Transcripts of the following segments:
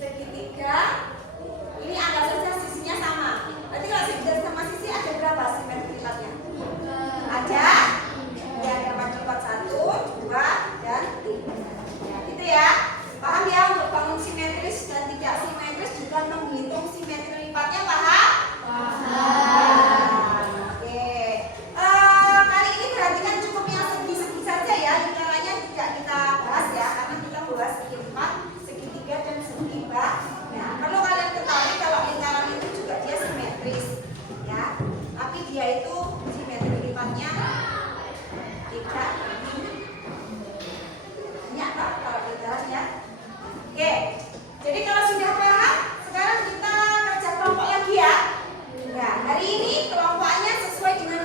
segitiga. Ini anggap saja sisinya sama. Berarti kalau segitiga sama sisi ada berapa simetri lipatnya? Ada. Ya, ada 4 1, 2, dan 3. Ya, gitu ya. Paham ya, untuk bangun simetris dan tidak simetris juga menghitung simetri lipatnya, paham? Paham. Oke. Kali ini perhatikan cukup yang segi-segi saja ya. Lingkarannya tidak kita bahas ya, karena kita bahas segi 4, segitiga dan segi bawah. Nah, perlu kalian ketahui kalau lingkaran itu juga dia simetris ya. Tapi dia itu simetri lipatnya tidak banyak Pak kalau lingkaran ya. Oke, jadi kalau sudah paham, sekarang kita kerja kelompok lagi ya. Nah, hari ini kelompoknya sesuai dengan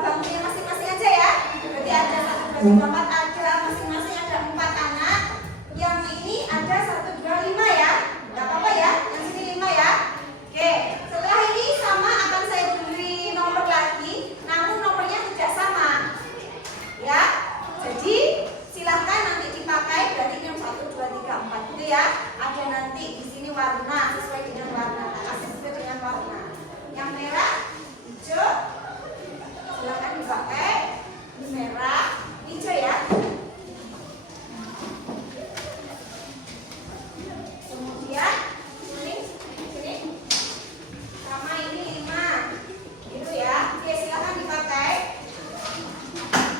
bangunnya masing-masing aja ya. Berarti ada 1, 2, 3, 4, ada masing-masing ada 4 anak. Yang ini ada 1, 2, 5 ya. Gak apa-apa ya, yang sini 5 ya. Oke, setelah ini sama akan saya beri nomor lagi, namun nomornya tidak sama. Ya, jadi silahkan nanti dipakai, berarti ini 1, 2, 3, 4 gitu ya. Ada nanti di sini warna sesuai dengan warna, kasih sesuai dengan warna. Yang merah, hijau, silahkan dipakai. Ini merah, hijau ya. Kemudian kuning, sini sama ini 5 gitu ya. Oke, silahkan dipakai.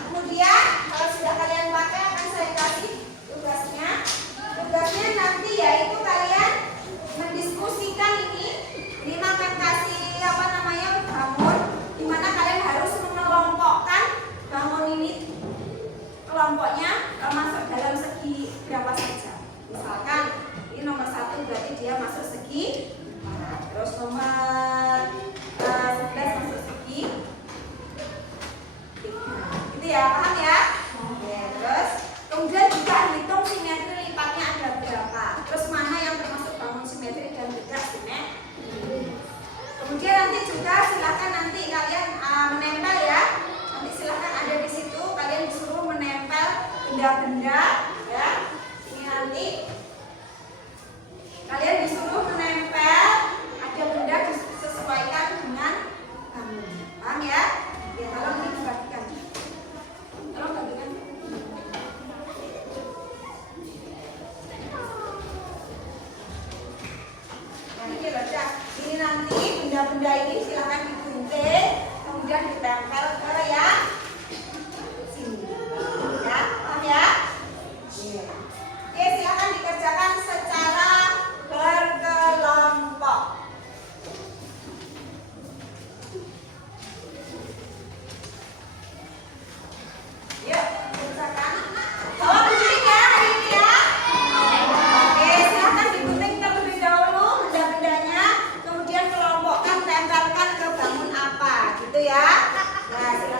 Kemudian kalau sudah kalian pakai akan saya kasih tugasnya. Tugasnya nanti yaitu kalian mendiskusikan ini. Ini akan kasih bangun, dimana kalian harus mengelompokkan bangun ini. Kelompoknya masuk dalam segi berapa saja. Misalkan ini nomor 1 berarti dia masuk segi 4. Terus nomor 11 masuk segi 3. Gitu ya, paham ya? Oke, terus kemudian juga hitung simetri lipatnya ada berapa. Terus mana yang termasuk bangun simetri dan tidak simetri. Kemudian nanti juga silakan nanti kalian menempel ya. Nanti silakan ada di situ, kalian disuruh menempel benda-benda ya. Ini nanti kalian disuruh menempel ada benda disesuaikan dengan bangun. Paham ya? Ya, tolong ini dibagikan. Tolong bagikan. Nah, ini baca. Ini nanti benda-benda ini silakan digunting, kemudian ditempel ke yang sini. Ya, paham ya? Oke, silakan dikerjakan secara berkelompok. Yuk, kerjakan. Bawa gunting ya hari ini ya. Oke, silakan digunting terlebih dahulu benda-bendanya, kemudian kelompokkan, tempelkan ke bangun apa, gitu ya. Nah, silakan.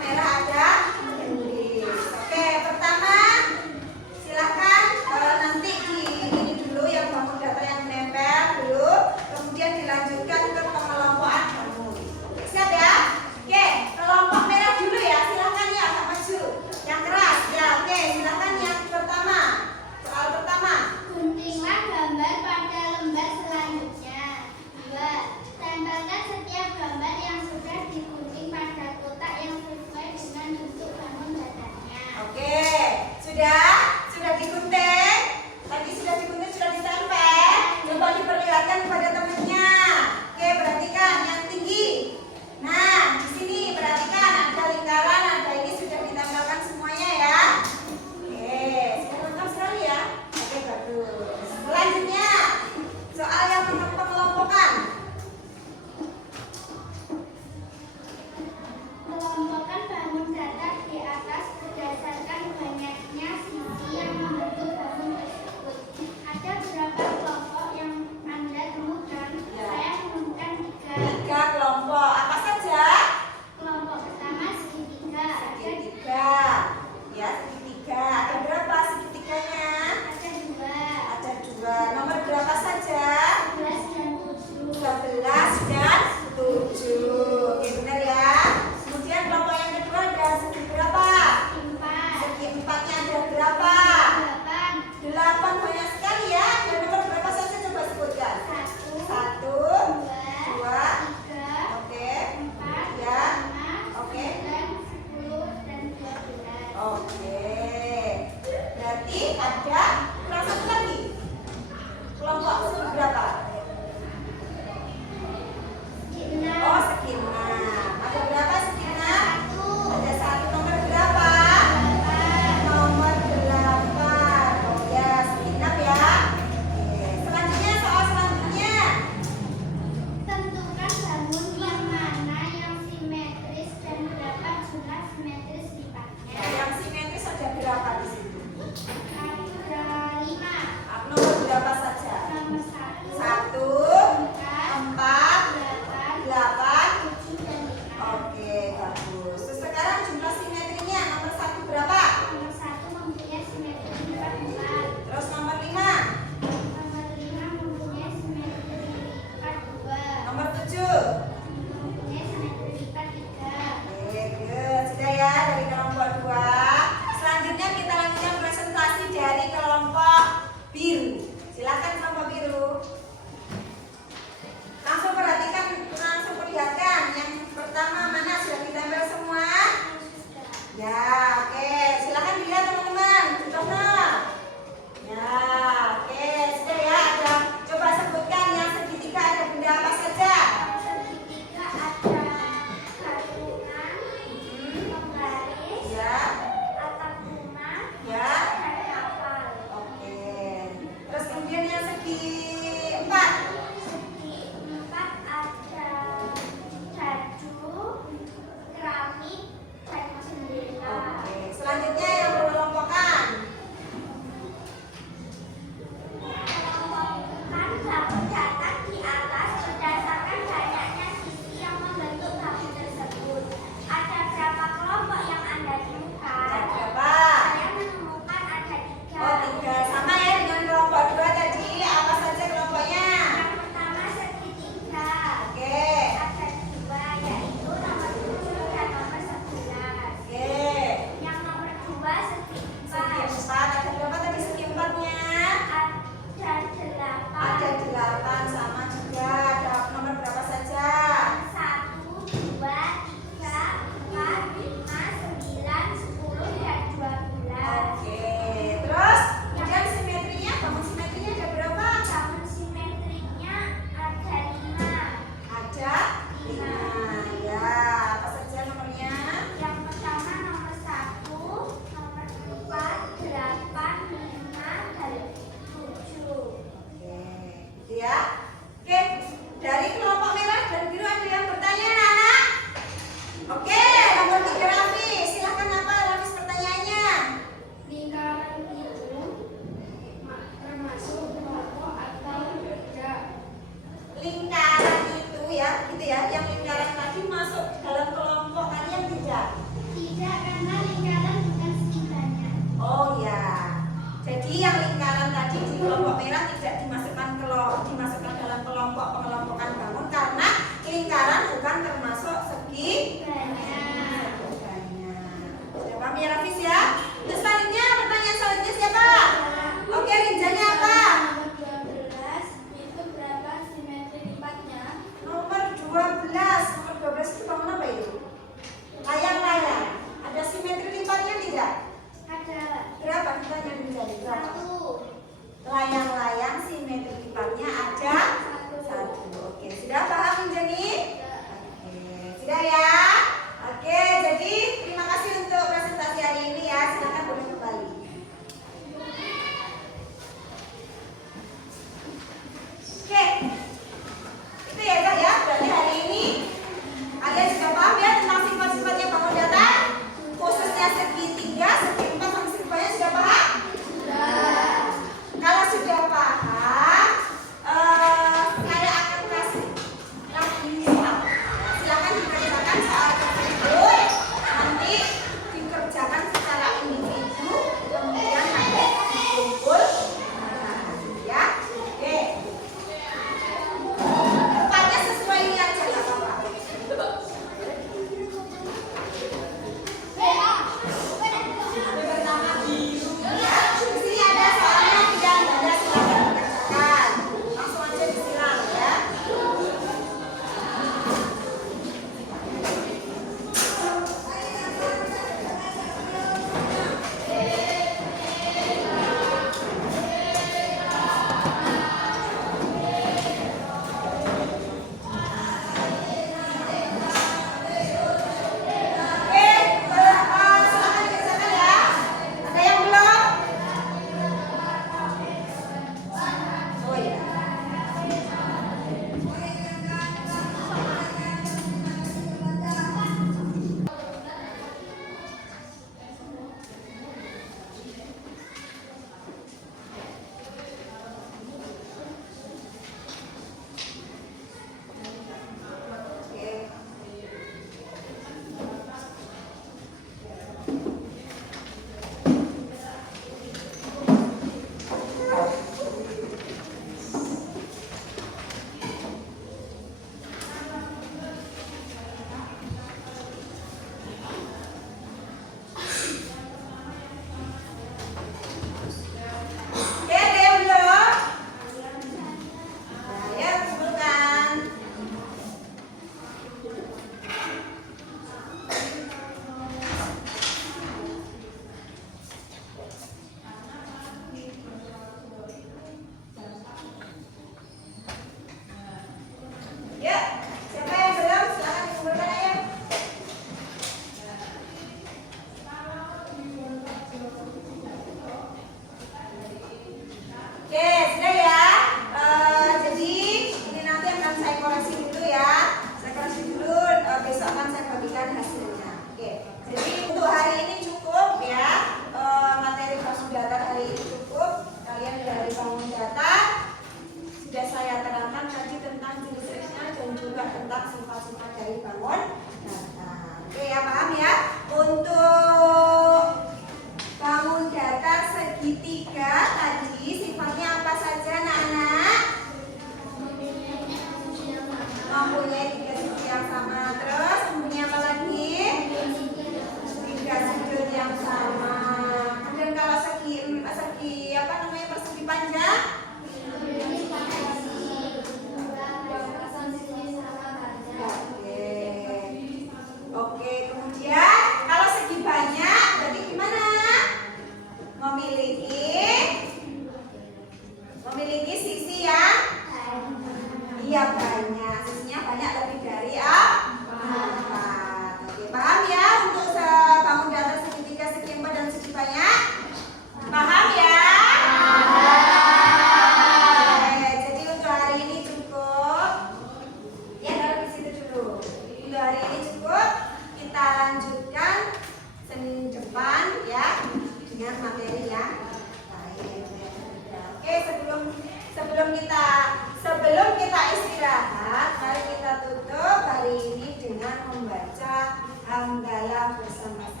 belajar bersama-sama.